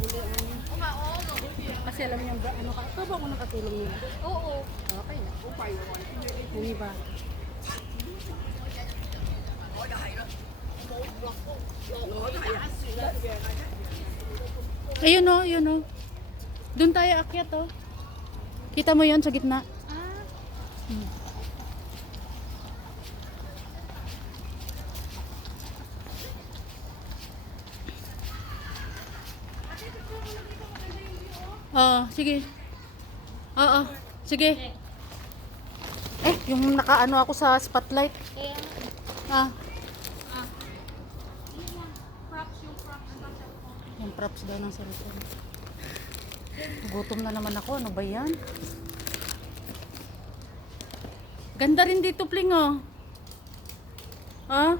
uli kasi alam niyo ano ka. Ito ba mo nakatulong nila? Oo. Okay na. Hindi ba? Ayun o, yun o. Doon tayo akyat o. Kita mo yon sa gitna? Ah. Oo, sige. Oo, sige. Yung nakaano ako sa spotlight. Kaya, Ah, props yung props. yung props daw ng cellphone. Gutom na naman ako. Ano ba yan? Ganda rin dito, Pling, oh. Ah?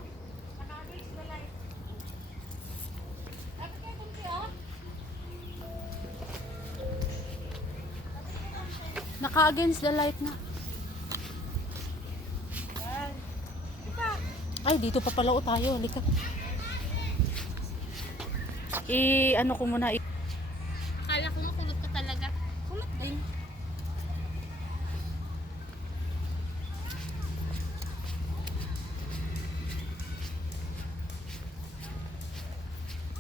Naka-against the light na. Ay, dito pa pala tayo. Halika. Ano ko muna. Akala ko makulot ka talaga. Kulot din.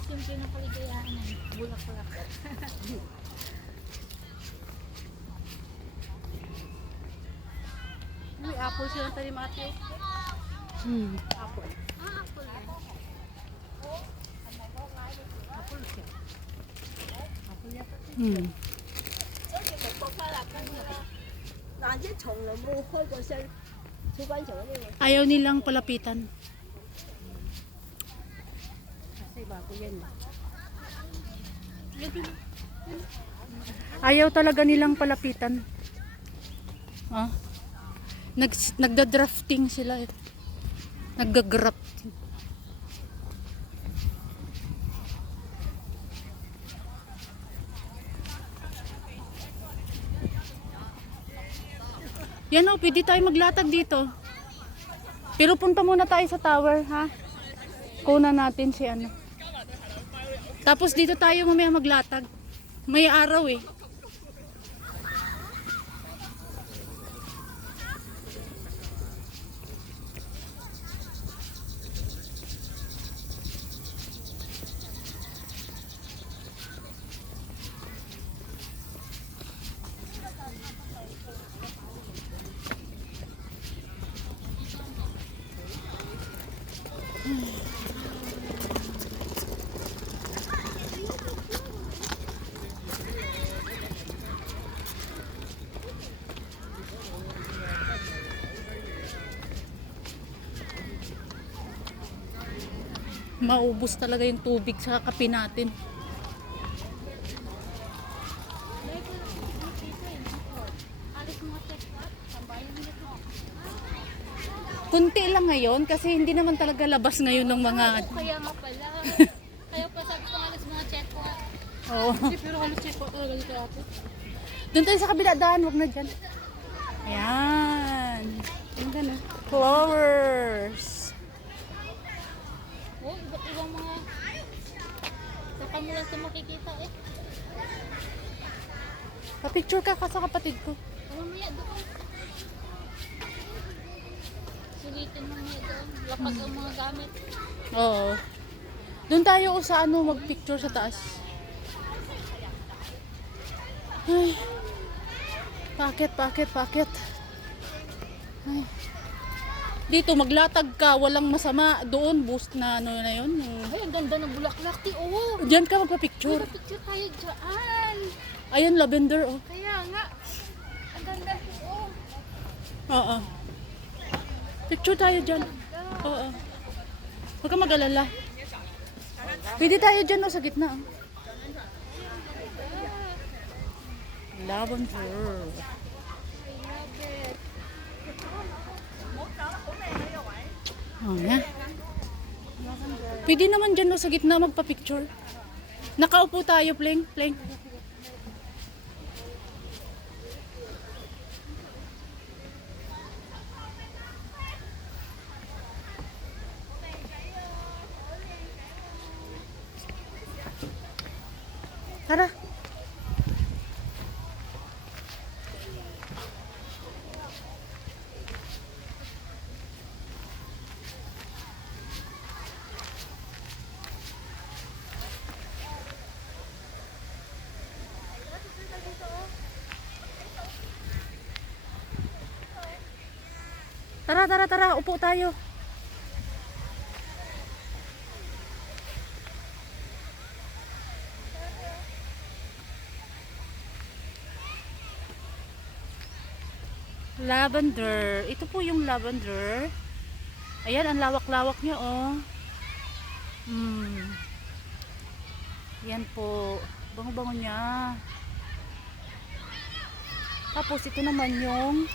Siyempre ng kaligayahan ng bulak-bulak. May apple sila tayo mati. Apple. Ah, apple yan. Apple siya. Apple yata. Hmm. 嗱，即係從來冇開過箱小梘蟲嗰啲喎。 Ayaw nilang palapitan. Kasi bago yan. Ayaw talaga nilang palapitan. Ah. Nagda-drafting sila eh. Nagga-grafting. Yan o, pwede tayo maglatag dito. Pero punta muna tayo sa tower, ha? Kunan natin si ano. Tapos dito tayo mamaya maglatag. May araw eh. Maubos talaga yung tubig sa kape natin. Alis mga check. Tambayan nila to. Kunti lang ngayon kasi hindi naman talaga labas ngayon ng mga... Kaya nga pala. Kaya pa sabi ko alis mga check ko. Oo. Pero halos check po talaga dito ate. Doon tayo sa kabila daan, wag na dyan. Ayan. Ang gano'n. Flowers. Oh, iba't ibang mga... Saka mo lang ito makikita eh. Pa-picture ka sa kapatid ko. Mamaya doon. Sulitin mamaya doon. Lapag ang mga gamit. Oo. Doon tayo sa ano mag-picture sa taas. Ay. Pakit. Ay. Dito maglatag ka, walang masama. Doon boost na ano na 'yon. Ay, ang ganda ng bulaklak. Oh, Diyan ka magpa-picture. picture tayo dyan. Ayun lavender oh. Kaya nga. Ang ganda. Oh. Oo. Picture tayo diyan. Oo. Huwag ka mag-alala. Pwede tayo dyan oh, sa gitna. Oh. Lavender. I love it. Oh, yan. Pwede naman dyan no, sa gitna magpa-picture. Nakaupo tayo, Pleng. Tara. Tara, tara, tara. Upo tayo. Lavender. Ito po yung lavender. Ayan, ang lawak-lawak niya, oh. Yan po. Bango-bango niya. Tapos, ito naman yung